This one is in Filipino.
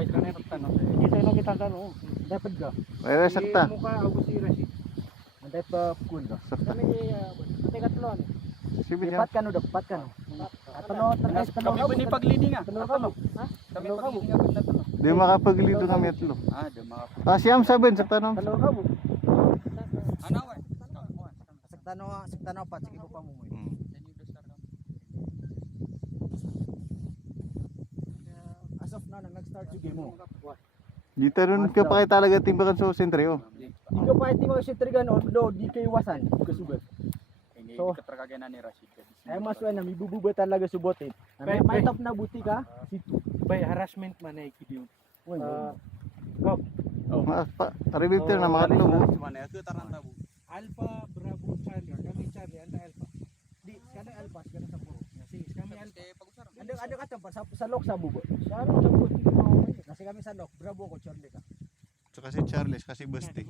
Kahit ka na tanong. Kita na kita tanong. Dapat ga. Mayroon sakta. Mukha ako si Rashid. Dapat pa kun ga. Sakta. Kami uh, katlo ni. Sige niya. Lipat ka no, dapat ka no. Atano, tanong, tanong. Kami ni paglidi nga? Tanong ka mo. Ha? Kami Tanong ka mo. paglidi nga banda tanong. Di makapaglito kami atlo. Ah, di mga Ah, siyam sabihin sa tanong. Tanong ka mo. Ano eh? Saktano, saktano pa sige ko pa mo mo. As of now, nang nag-start yung game mo. Dito rin ka pa kayo talaga timbakan sa sentryo. Di ka pa iti mga sitrigan although di kayo wasan. Di ka sugat. So- So, katragagyan na ni Rashid. Ay mas wala mi bububa talaga subotin. May may top na buti ka. Situ. By harassment man ay kidiyo. Uy, Ah, Ma, pa, review na mga atlo. oh. Alpha Bravo Charlie. Kami Charlie anda Alpha. di kada alpas kada sa puro. Sige, kami Alpha. Ada ada kata pa sa sa lok sa bubo. Sa lok sa bubo. Kasi kami sa lok, bravo ko Charlie ka. Tsaka si Charles, kasi Basti.